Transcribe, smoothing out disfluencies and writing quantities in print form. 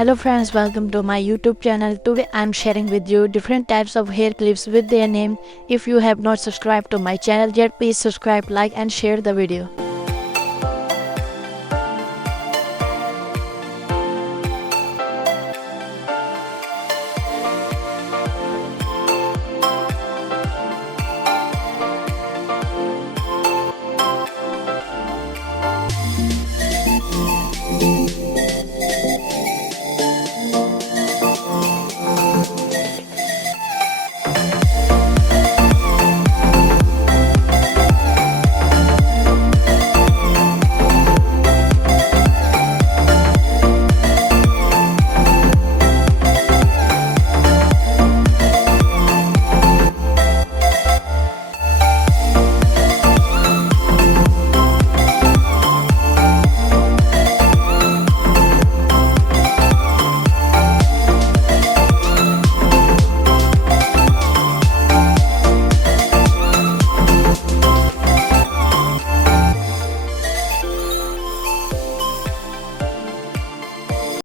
Hello friends, welcome to my YouTube channel. Today I am sharing with you different types of hair clips with their name. If you have not subscribed to my channel yet, please subscribe, like and share the video.